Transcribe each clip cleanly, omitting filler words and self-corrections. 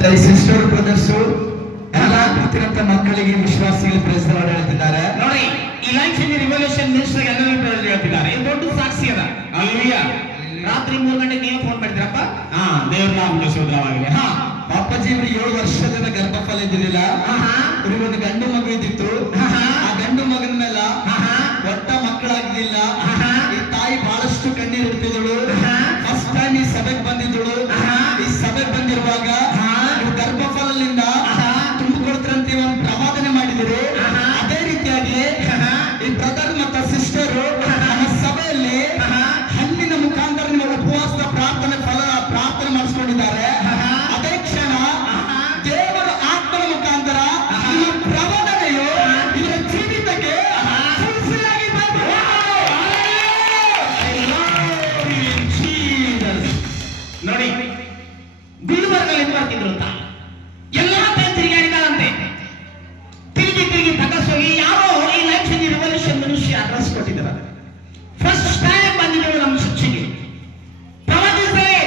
ಮತ್ತೆ ಈ sister brothers ಎಲ್ಲ ಕೂತಿರಂತ ಮಕ್ಕಳಿಗೆ ವಿಶ್ವಾಸಿಗಳು ಪ್ರೇಸ್ ದಿ ಲಾರ್ಡ್ ಹೇಳ್ತಿದ್ದಾರೆ. ನೋಡಿ, ಈ ಲೈಫ್ ಚೇಂಜ್ ರಿವಲ್ಯೂಷನ್ ಮಿನಿಸ್ಟರ್ ಎಲ್ಲರಿಗೂ ಪ್ರೇಸ್ ಹೇಳ್ತಿದ್ದಾರೆ. ಇದು ದೊಡ್ಡ ಸಾಕ್ಷಿ ಅದ. ಹಲ್ಲೆಲೂಯಾ. ರಾತ್ರಿ 3 ಗಂಟೆಗೆ ನೀವು ಫೋನ್ ಮಾಡಿದ್ರಪ್ಪ. ದೇವರ ನಾಮಕ್ಕೆ ಶೋಧವಾಗಲಿ. ಪಾಪಾಜಿ 7 ವರ್ಷದ ಗರ್ಭಫಲ ಇದ್ದಿರಲಿಲ್ಲ. ಒಂದು ಗಂಡು ಮಗು ಇದ್ದಿತ್ತು. ಆ ಗಂಡು ಮಗನ ಮೇಲೆ ಒಟ್ಟ ಮಕ್ಕಳಾಗಿದ್ದಿಲ್ಲ. ಈ ತಾಯಿ ಬಹಳಷ್ಟು ಕಣ್ಣೀರು ಇಡ್ತಿದ್ದಳು. ಫಸ್ಟ್ ಟೈಮ್ ಈ ಸಭೆಗೆ ಬಂದಿದ್ದಳು. ಈ ಸಭೆಗೆ ಬಂದಿರುವಾಗ ಗರ್ಭಫಲದಿಂದ ತುಂಬಿಕೊಡ್ತಾರಂತೆ ಒಂದು ಪ್ರವಾದನೆ ಮಾಡಿದ್ರು. ಅದೇ ರೀತಿಯಾಗಿ ಈ ಬ್ರದರ್ ಮತ್ತು ಸಿಸ್ಟರ್ ನಮ್ಮ ಸಭೆಯಲ್ಲಿ ಹಣ್ಣಿನ ಮುಖಾಂತರ ನಿಮ್ಮ ಉಪವಾಸದ ಪ್ರಾರ್ಥನೆ ಮಾಡಿಸ್ಕೊಂಡಿದ್ದಾರೆ. ಅದೇ ಕ್ಷಣ ದೇವರ ಆತ್ಮನ ಮುಖಾಂತರ ನಿಮ್ಮ ಪ್ರವಾದನೆಯು ಇದರ ಜೀವಿತಕ್ಕೆ ನೋಡಿ, ಗುಲ್ಬರ್ಗಲ್ಲಿ ಬರ್ತಿದ್ರು ಅಂತ ಎಲ್ಲಾ ಟೈಮ್ ತಿರುಗಾಡಿದಾರಂತೆ. ತಿರುಗಿ ತಗಸೋಗಿ ಯಾರೋ ಈ ಲೈಫ್ ಚೇಂಜ್ ರಿವಲ್ಯೂಷನ್ ಮನುಷ್ಯ ಅಡ್ರೆಸ್ ಕೊಟ್ಟಿದ್ದಾರೆ. ಫಸ್ಟ್ ಟೈಮ್ ಬಂದಿದ್ರು ನಮ್ಮ ಚರ್ಚಿಗೆ. ಪ್ರವಾದಿಸಿದರೆ,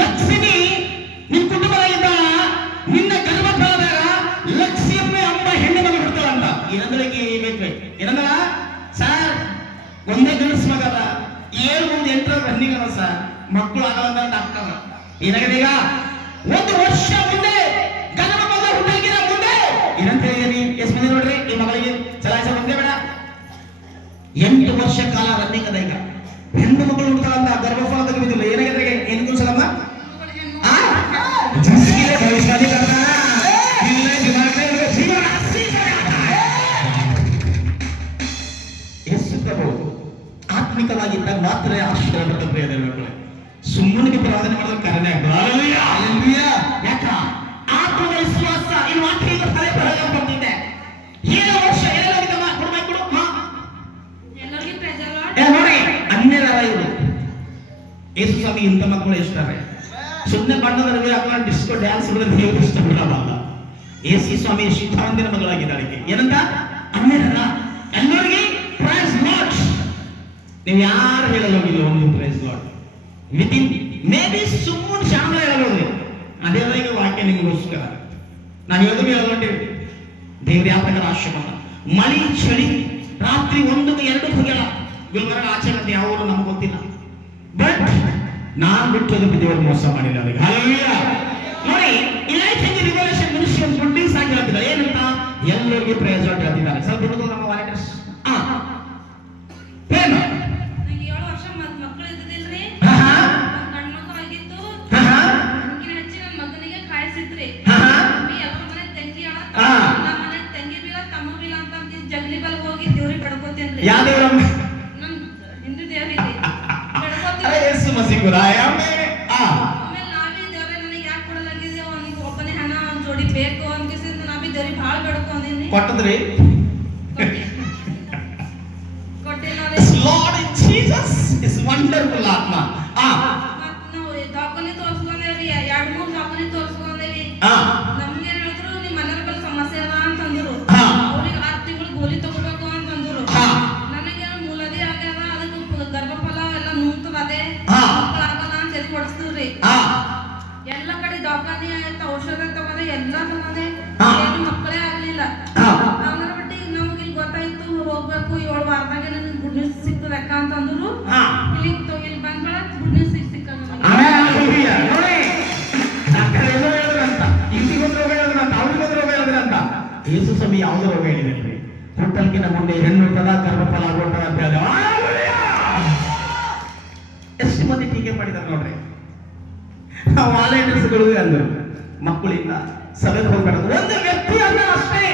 ಲಕ್ಷ್ಮಿ ನಿನ್ ಕುಟುಂಬದಿಂದ ನಿನ್ನ ಗರ್ಭಫಲದಾಗ ಲಕ್ಷ್ಮಿ ಎಂಬ ಹೆಣ್ಣು ಮಗಳು ಹುಡ್ತಾಳಂತ. ಏನಂದ್ರೆ ಏನಂದ್ರ ಸರ್, ಒಂದೇ ಗಂಡಸು ಮಗದ 7 ಮುಂದೆ 8 ರನ್ನಿಂಗ್ ಅದ ಸರ್, ಮಕ್ಕಳು ಆಗಲ್ಲ ಅಂತ ಅಕ್ಕಲ್ಲ. ಏನಾಗಿದೆ ಈಗ? 1 ವರ್ಷ ಮುಂದೆ ಗರ್ಭಫಲ ಹುಟ್ಟಾಗಿರ ಮುಂದೆ ಏನಂತ ಹೇಳಿದೀನಿ? ಎಷ್ಟು ಮಂದಿ ನೋಡ್ರಿ ಈ ಮಗಳಿಗೆ ಚಲಾಯಿಸ ಬಂದೇ ಬೇಡ. 8 ವರ್ಷ ಕಾಲ ರನ್ನಿಂಗ್ ಅದ. ಈಗ ಹೆಣ್ಣು ಮಕ್ಕಳು ಹುಡ್ತಾಳಂತ ಗರ್ಭಫಲ ತೆಗೆದಿಲ್ಲ. ಏನಾಗಿದೆ? ಏನು ಕುಂಚಲಮ್ಮ ಆತ್ಮಿಕವಾಗಿದ್ದಾಗ ಮಾತ್ರ ಆಶೀರ್ವಾದ ಪ್ರಿಯದೇವರುಗಳೇ. ಸುಮ್ಮನಿಗೆ ಪ್ರಾರ್ಥನೆ ಮಾಡೋದು ಕರೆನೇ ಆಗ್ತದೆ. ಯಾಕ? ಆತ್ಮದ ವಿಶ್ವಾಸ ಈ ವಾಕ್ಯದ ತಲೆ ಬರಗ ಬಂದಿದೆ. 7 ವರ್ಷ ಏನಾಗಿದ್ದಮ್ಮ? ಕೊಡು ನೋಡಿ, ಅನ್ಯರಾರ ಇವರು. ಯೇಸು ಸ್ವಾಮಿ ಇಂಥ ಮಕ್ಕಳು ಇಷ್ಟಾರೆ. ಸುಮ್ಮನೆ ಬಣ್ಣದ ರವಿ ಹಾಕೊಂಡು ಡಿಸ್ಕೋ ಡ್ಯಾನ್ಸ್ ಬಿಡೋದು ದೇವರು ಇಷ್ಟ ಬಿಡಲ್ಲ. ಯೇಸು ಸ್ವಾಮಿ ಶಿಷ್ಟಾಂದಿನ ಮಗಳಾಗಿದ್ದಾಳೆ. ಏನಂತ? ಅನ್ಯರ ಎಲ್ಲರಿಗೆ ಪ್ರೈಸ್ ಲಾರ್ಡ್. ನೀವು ಯಾರು ಹೇಳಲು ಹೋಗಿಲ್ಲ ಒಂದು ಪ್ರೈಸ್ ಲಾರ್ಡ್ ವಿದಿನ್ ಮೇ ಬಿ ಸುಮ್ಮನೆ ಶಾಮ ಹೇಳೋದು. ಅದೇ ಈಗ ವಾಕ್ಯ ನಿಮಗೋಸ್ಕರ ನಾನು ಹೇಳೋದು ಹೇಳೋಂಟಿವಿ. ದೇವ್ರ ಯಾವ ಪ್ರಕಾರ ಆಶ್ರಮ ಮಳಿ ಚಳಿ ರಾತ್ರಿ 1 2 ಹೋಗ್ಯಾಳ. ಗುಲ್ಬರ್ಗ ಆಚೆ ಮತ್ತೆ ಯಾವ ಊರು ನಮ್ಗೆ ಗೊತ್ತಿಲ್ಲ. ಬಟ್ ನಾನ್ ಬಿಟ್ಟೋದು ದೇವರು ಮೋಸ ಮಾಡಿಲ್ಲ ಅವರಿಗೆ. ಹಲ್ಲೆಲೂಯಾ. ನೋಡಿ, ಈ life change revolution ministry produce ಆಗಿ ಹೇಳ್ತಿದ್ದಾರೆ. ಏನಂತ? ಎಲ್ಲರಿಗೂ ಪ್ರೈಸ್ ಲಾರ್ಡ್ ಹೇಳ್ತಿದ್ದಾರೆ. ಸ್ವಲ್ಪ ಬಿಡೋದು ನಮ್ಮ ವಾಲಂಟಿಯರ್ಸ್. ಏನು? ನನಗೆ 7 ವರ್ಷ ಮಕ್ಕಳು ಇದ್ದಿದ್ದಿಲ್ರಿ. ಗಂಡು ಮಕ್ಕಳು ಆಗಿತ್ತು. ನನಗೆ ಹೆಚ್ಚಿ ನನ್ನ ಮಗನಿಗೆ ಕಾಯಿಸಿದ್ರಿ. ಎಲ್ಲ ಮನೆ ತಂಗಿ ನಮ್ಮ ಮನೆ ತಂಗಿ ಬೀಳ ತಮ್ಮ ಬೀಳ ಅಂತ ಜಗಲಿ ಬಲ್ ಹೋಗಿ ದೇವ್ರಿಗೆ ಪಡ್ಕೋತೇನ್ರಿ. ಯಾವ ದೇವ್ರಮ್ಮ? ನಮ್ ಹಿಂದೂ ದೇವ್ರಿಗೆ ಯೇಸು ಮಸೀಹುರಾಯ. ಆಮೇಲೆ ನಾವೇ ದೇವ್ರೆ ನನಗೆ ಯಾಕೆ ಕೊಡಲಾಗಿದೆಯೋ, ಅವನಿಗೆ ಒಬ್ಬನೇ ಹಣ ಒಂದು ಜೋಡಿ ಬೇಕು ಅನ್ಕಿಸಿಂದ ನಾವೇ ದೇವ್ರಿಗೆ ಭಾಳ ಬೇಡ್ಕೊಂಡಿನಿ. ಕೊಟ್ಟದ್ರಿ? ಕೊಟ್ಟಿಲ್ಲ. Lord in Jesus is wonderful ಆತ್ಮ. ನಾವು ದವಾಖಾನೆ ತೋರಿಸ್ಕೊಂಡೇವ್ರಿ. 2-3 ದವಾಖಾನೆ ತೋರಿಸ್ಕೊಂಡೇವಿ. ನಮ್ಗೆ ಹೇಳಿದ್ರು ನಿಮ್ಮ ಮನೆಯ ಬಳಿ ಸಮಸ್ಯೆ ಅದ ಅಂತಂದ್ರು. ಅವ್ರಿಗೆ 6 ತಿಂಗಳು ಗೋಲಿ ತಗೋಬೇಕು ಅಂತಂದ್ರು. ನನಗೆ ಮೂಲದಿ ಆಗ್ಯದ, ಅದಕ್ಕೆ ಗರ್ಭಫಲ ಎಲ್ಲ ನುಂಗ್ತದ, ಅದೇ ಮಕ್ಕಳಾಗಲ್ಲ ಅಂತ ಎದಿ ಹೊಡಿಸ್ತೀವ್ರಿ. ಎಲ್ಲ ಕಡೆ ದವಾಖಾನೆ ಆಯ್ತು, ಔಷಧ ತಗೊಂಡೆ, ಎಲ್ಲ ತಗೊಂಡೆ, ಏನು ಮಕ್ಕಳೇ ಆಗ್ಲಿಲ್ಲ. ಅಂದ್ರೆ ಬಿಟ್ಟು ನಮ್ಗೆ ಇಲ್ಲಿ ಗೊತ್ತಾಯ್ತು ಹೋಗ್ಬೇಕು 7 ವಾರದಾಗ ನನಗೆ ಗುಡ್ ನ್ಯೂಸ್ ಸಿಗ್ತದೆ ಅಕ್ಕ ಅಂತಂದ್ರು. ಇಲ್ಲಿ ಬಂದ್ಗಳ ಗುಡ್ ನ್ಯೂಸ್ ಸಿಕ್ಕ ಯೇಸು ಸ್ವಾಮಿ ಯಾವ್ದು ರೋಗ ಹೇಳಿದ್ರಿ? ಹುಟ್ಟಲ್ಕಿನ ಮುಂದೆ ಹೆಣ್ಣು ಹುಟ್ಟದ ಗರ್ಭಫಲ ಆಗೋಟದ ಅಂತ ಹೇಳಿದ. ಎಷ್ಟು ಮಂದಿ ಟೀಕೆ ಮಾಡಿದಾರೆ ನೋಡ್ರಿ. ವಾಲಂಟಿಯರ್ಸ್ಗಳು ಅಂದ್ರು ಮಕ್ಕಳಿಲ್ಲ, ಸಭೆಗೆ ಹೋಗ್ಬೇಡ. ಒಂದು ವ್ಯಕ್ತಿ ಅಲ್ಲ ಅಷ್ಟೇ,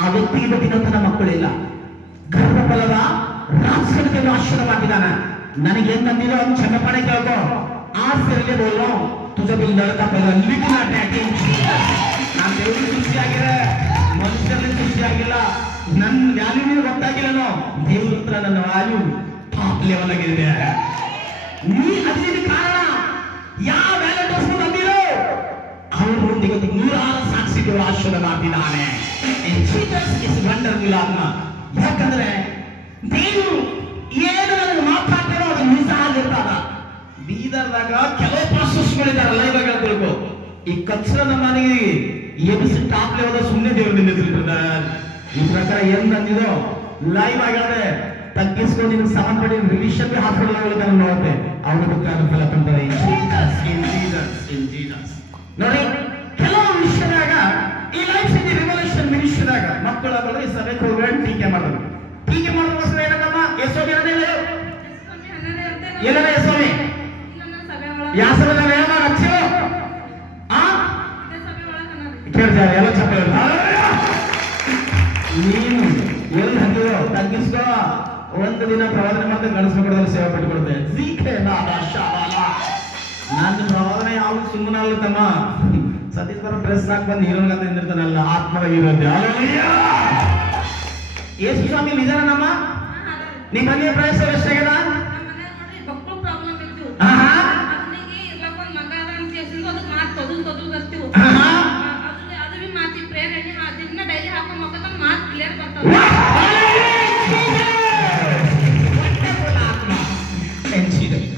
ಆ ವ್ಯಕ್ತಿಗೆ ಗೊತ್ತಿನ ಮಕ್ಕಳಿಲ್ಲ. ಗರ್ಭಫಲದ ರಾಜಕೀಯ ಆಶೀರ್ವಾದಿದ್ದಾನೆ. ನನಗೆ ಏನ್ ಬಂದಿರೋ ಒಂದು ಕ್ಷಮೆಪಣೆ ಕೇಳ್ಕೊ. ಆಸೆಗೆ ಬೋಲೋ ತುझे भी लड़का पहला लिखना टैटिंग. ನಾನು ದೇವರಿಗೆ ಖುಷಿಯಾಗಿರ, ಮನುಷ್ಯರಲ್ಲಿ ಖುಷಿಯಾಗಿಲ್ಲ. ನನ್ನ ವ್ಯಾಲ್ಯೂ ಗೊತ್ತಾಗಿಲ್ಲನೋ, ದೇವ್ರ ಹತ್ರ ನನ್ನ ವ್ಯಾಲ್ಯೂ ಟಾಪ್ ಲೆವೆಲ್ ಆಗಿದೆ. ನೀ ಅದಕ್ಕೆ ಕಾರಣ ಯಾವ ವ್ಯಾಲೆಂಟೈನ್ಸ್ ಬಂದಿರೋ ಅವರು ಮುಂದೆ 106 ಸಾಕ್ಷಿ ದೇವರು ಆಶೀರ್ವಾದ ಮಾಡ್ತಿದ್ದಾನೆ. ಆತ್ಮ. ಯಾಕಂದ್ರೆ ದೇವರು ಏನು ನನಗೆ ಮಾತಾಡ್ತಾರೋ ಅದು ನಿಜ ಆಗಿರ್ತಾರ. ಬೀದರ್ದಾಗ ಕೆಲವು ಪಾಸ್ಟರ್ಸ್ಗಳಿದಾರಲ್ಲ, ಇವಾಗ ತಿಳ್ಕೊ, ಈ ಕಚ್ಚರದ ಮನೆಗೆ ಎಬ್ಬಿಸಿ ಟಾಪ್ ಲೆವೆಲ್ ಸುಮ್ಮನೆ ದೇವ್ರು ನಿಲ್ಲಿಸಿದ್ರು ಬ್ರದರ್. ಈ ಪ್ರಕಾರ ಏನ್ ನಂದಿದೋ ಲೈವ್ ಆಗಿರದೆ ತಗ್ಗಿಸ್ಕೊಂಡು ನಿಮ್ಗೆ ಸಂಬಂಧಪಟ್ಟ ರಿವಿಷನ್ ಹಾಸ್ಪಿಟಲ್ ನೋಡುತ್ತೆ ಅವನ ಬುಕ್ಕಾನ ಫಲ ತುಂಬ್ತಾರೆ. ನೋಡಿ ಕೆಲವು ವಿಷಯದಾಗ ಈ ಲೈಫ್ ಸಿಟಿ ರಿವಲ್ಯೂಷನ್ ಮಿನಿಸ್ಟ್ರಿದಾಗ ಮಕ್ಕಳು ಈ ಸಭೆಗೆ ಹೋಗ್ಕೊಂಡು ಟೀಕೆ ಮಾಡೋದು. ಟೀಕೆ ಮಾಡೋದಕ್ಕೋಸ್ಕರ ಏನಕ್ಕಮ್ಮ ಎಷ್ಟೋ ಜನ ಏನಾರ ಸ್ವಾಮಿ ಯಾವ ಸಭೆದಾಗ ಏನೋ ಹಚ್ಚಿರೋ ಕೇಳ್ತಾರೆ ಎಲ್ಲ ಚಪ್ಪ ನೀನು ಎಲ್ಲಿ ಹಂಗಿರೋ ತಗ್ಗಿಸ್ಕೋ. ಒಂದು ದಿನ ಪ್ರವಾದನೆ ಮತ್ತೆ ಗಣಸ್ಮಕ್ಕಳಲ್ಲಿ ಸೇವೆ ಪಟ್ಟುಕೊಡುತ್ತೆ. ನನ್ನ ಪ್ರವಾದನೆ ಯಾವ್ದು ಸುಮ್ಮನೆ ಅಲ್ಲ ತಮ್ಮ. ಸತೀಶ್ ಬರೋ ಡ್ರೆಸ್ ಹಾಕಿ ಬಂದು ಹೀರೋನ್ ಅಂತ ನಿಂದಿರ್ತಾನಲ್ಲ ಆತ್ಮವಾಗಿರುತ್ತೆ. ಯೇಸು ಸ್ವಾಮಿ ನಿಜಾನ ನಮ್ಮ ನಿಮ್ಮ ಮನೆಯ ಪ್ರವೇಶ ಎಷ್ಟಾಗ್ಯದ?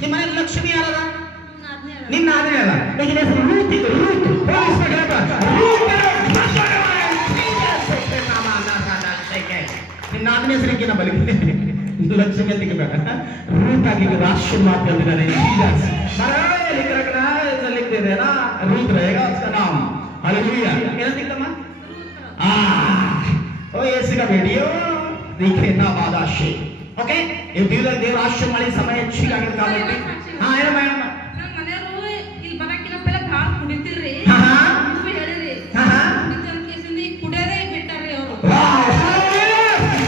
ನಿಮ್ಮ ಮನೆ ಲಕ್ಷ್ಮಿ ಯಾರದ? ನಿನ್ನ ಆದ್ರೆ ಅಲ್ಲ ನಿನ್ನ ಆದ್ಮೀಯ ಹೆಸರಿಗಿನ ಬಲಿ ಲಕ್ಷ್ಮಿ ಅಂತ ಬೇಡ ರೂಟ್ ಆಗಿ ರಾಷ್ಟ್ರ ಮಾತಾಡಿದ್ದಾರೆ. लिखते ना रूत रहेगा उसका नाम. हालेलुया. क्या लिखता मैं? ओ यीशु का वीडियो देखे ना बादाशे. ओके ये देव राष्ट्र मणि समय अच्छी लगे. हाँ